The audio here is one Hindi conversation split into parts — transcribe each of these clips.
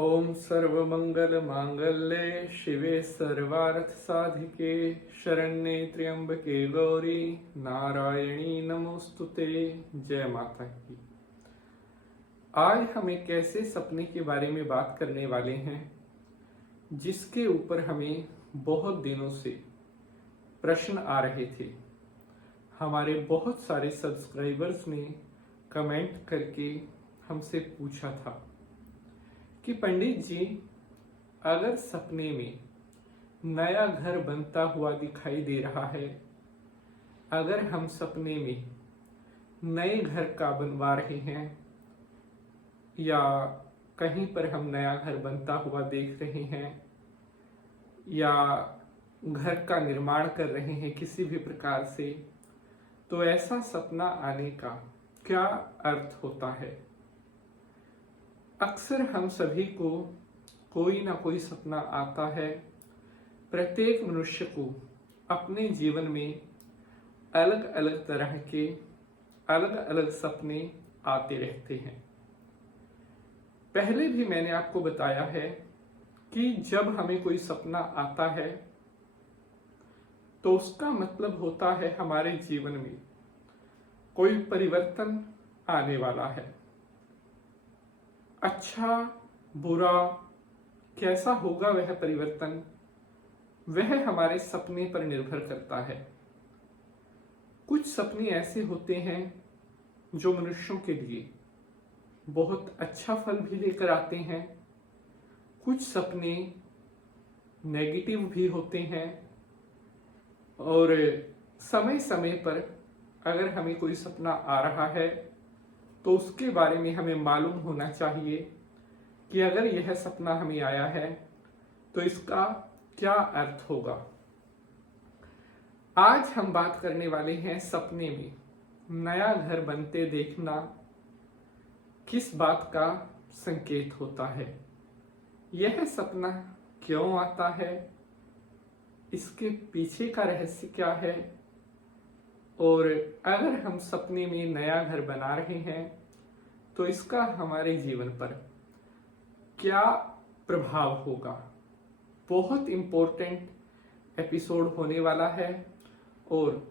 ओम सर्वमंगल मांगल्ये शिवे सर्वार्थ साधिके शरण्ये त्र्यंबके गौरी नारायणी नमोस्तुते। जय माता की। आज हम एक ऐसे सपने के बारे में बात करने वाले हैं जिसके ऊपर हमें बहुत दिनों से प्रश्न आ रहे थे। हमारे बहुत सारे सब्सक्राइबर्स ने कमेंट करके हमसे पूछा था कि पंडित जी, अगर सपने में नया घर बनता हुआ दिखाई दे रहा है, अगर हम सपने में नए घर का बनवा रहे हैं या कहीं पर हम नया घर बनता हुआ देख रहे हैं या घर का निर्माण कर रहे हैं किसी भी प्रकार से, तो ऐसा सपना आने का क्या अर्थ होता है। अक्सर हम सभी को कोई ना कोई सपना आता है। प्रत्येक मनुष्य को अपने जीवन में अलग अलग तरह के अलग अलग सपने आते रहते हैं। पहले भी मैंने आपको बताया है कि जब हमें कोई सपना आता है तो उसका मतलब होता है हमारे जीवन में कोई परिवर्तन आने वाला है। अच्छा बुरा कैसा होगा वह परिवर्तन, वह हमारे सपने पर निर्भर करता है। कुछ सपने ऐसे होते हैं जो मनुष्यों के लिए बहुत अच्छा फल भी लेकर आते हैं। कुछ सपने नेगेटिव भी होते हैं और समय समय पर अगर हमें कोई सपना आ रहा है तो उसके बारे में हमें मालूम होना चाहिए कि अगर यह सपना हमें आया है तो इसका क्या अर्थ होगा। आज हम बात करने वाले हैं सपने में नया घर बनते देखना किस बात का संकेत होता है, यह सपना क्यों आता है, इसके पीछे का रहस्य क्या है, और अगर हम सपने में नया घर बना रहे हैं तो इसका हमारे जीवन पर क्या प्रभाव होगा। बहुत इम्पोर्टेंट एपिसोड होने वाला है और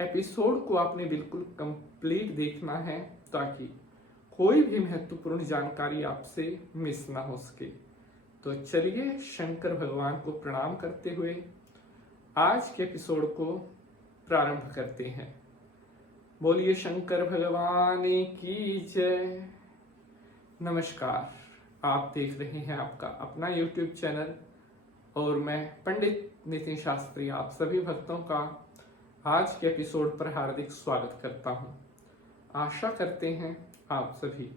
एपिसोड को आपने बिल्कुल कंप्लीट देखना है ताकि कोई भी महत्वपूर्ण जानकारी आपसे मिस ना हो सके। तो चलिए शंकर भगवान को प्रणाम करते हुए आज के एपिसोड को प्रारंभ करते हैं। बोलिए शंकर भगवान की जय। नमस्कार, आप देख रहे हैं आपका अपना YouTube चैनल और मैं पंडित नितिन शास्त्री आप सभी भक्तों का आज के एपिसोड पर हार्दिक स्वागत करता हूं। आशा करते हैं आप सभी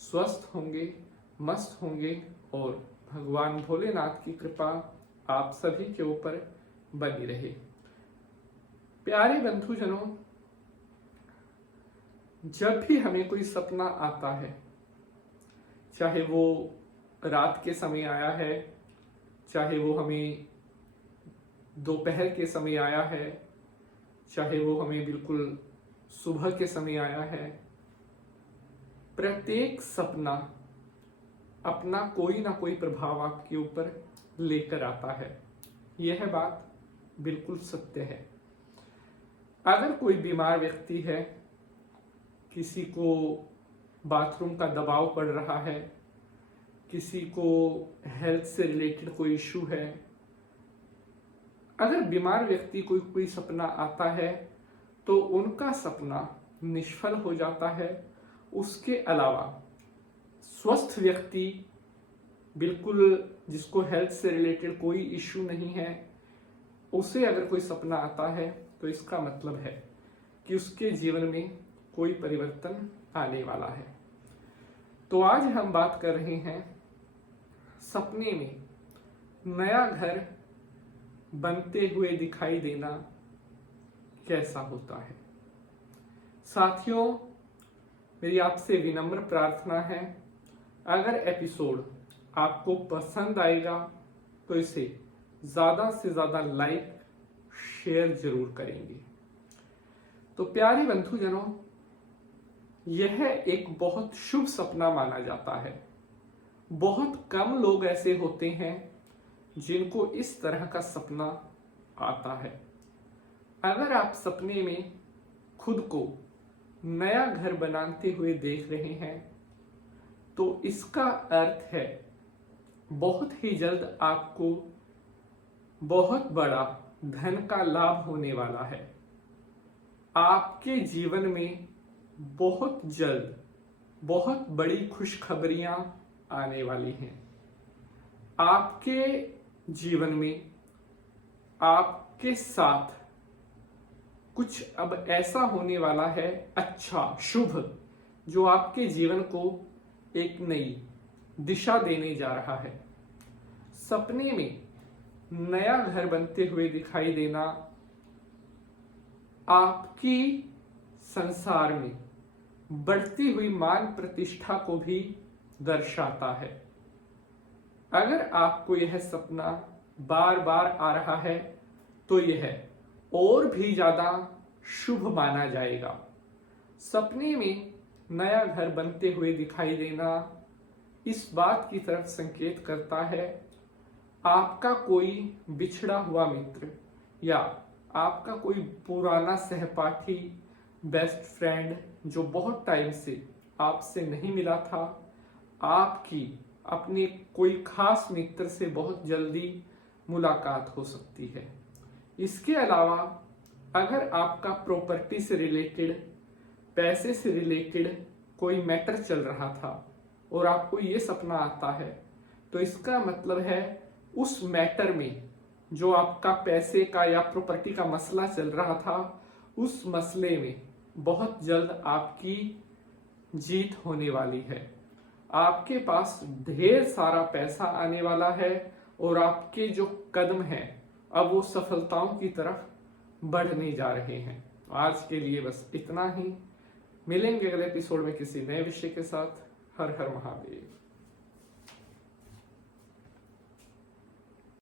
स्वस्थ होंगे, मस्त होंगे और भगवान भोलेनाथ की कृपा आप सभी के ऊपर बनी रहे। प्यारे बंधुजनों, जब भी हमें कोई सपना आता है, चाहे वो रात के समय आया है, चाहे वो हमें दोपहर के समय आया है, चाहे वो हमें बिल्कुल सुबह के समय आया है, प्रत्येक सपना अपना कोई ना कोई प्रभाव आपके ऊपर लेकर आता है। यह बात बिल्कुल सत्य है। अगर कोई बीमार व्यक्ति है, किसी को बाथरूम का दबाव पड़ रहा है, किसी को हेल्थ से रिलेटेड कोई इशू है, अगर बीमार व्यक्ति को कोई सपना आता है तो उनका सपना निष्फल हो जाता है। उसके अलावा स्वस्थ व्यक्ति, बिल्कुल जिसको हेल्थ से रिलेटेड कोई इशू नहीं है, उसे अगर कोई सपना आता है तो इसका मतलब है कि उसके जीवन में कोई परिवर्तन आने वाला है। तो आज हम बात कर रहे हैं सपने में नया घर बनते हुए दिखाई देना कैसा होता है। साथियों, मेरी आपसे विनम्र प्रार्थना है, अगर एपिसोड आपको पसंद आएगा तो इसे ज़्यादा से ज़्यादा लाइक शेयर जरूर करेंगे। तो प्यारे बंधुजनों, यह एक बहुत शुभ सपना माना जाता है बहुत कम लोग ऐसे होते हैं जिनको इस तरह का सपना आता है। अगर आप सपने में खुद को नया घर बनाते हुए देख रहे हैं तो इसका अर्थ है बहुत ही जल्द आपको बहुत बड़ा धन का लाभ होने वाला है। आपके जीवन में बहुत जल्द बहुत बड़ी खुशखबरियां आने वाली हैं। आपके जीवन में आपके साथ कुछ अब ऐसा होने वाला है अच्छा शुभ, जो आपके जीवन को एक नई दिशा देने जा रहा है। सपने में नया घर बनते हुए दिखाई देना आपकी संसार में बढ़ती हुई मान प्रतिष्ठा को भी दर्शाता है। अगर आपको यह सपना बार बार आ रहा है तो यह और भी ज्यादा शुभ माना जाएगा। सपने में नया घर बनते हुए दिखाई देना इस बात की तरफ संकेत करता है आपका कोई बिछड़ा हुआ मित्र या आपका कोई पुराना सहपाठी, बेस्ट फ्रेंड जो बहुत टाइम से आपसे नहीं मिला था, आपकी अपने कोई खास मित्र से बहुत जल्दी मुलाकात हो सकती है। इसके अलावा अगर आपका प्रॉपर्टी से रिलेटेड, पैसे से रिलेटेड कोई मैटर चल रहा था और आपको ये सपना आता है तो इसका मतलब है उस मैटर में जो आपका पैसे का या प्रॉपर्टी का मसला चल रहा था, उस मसले में बहुत जल्द आपकी जीत होने वाली है। आपके पास ढेर सारा पैसा आने वाला है और आपके जो कदम हैं अब वो सफलताओं की तरफ बढ़ने जा रहे हैं। आज के लिए बस इतना ही। मिलेंगे अगले एपिसोड में किसी नए विषय के साथ। हर हर महादेव।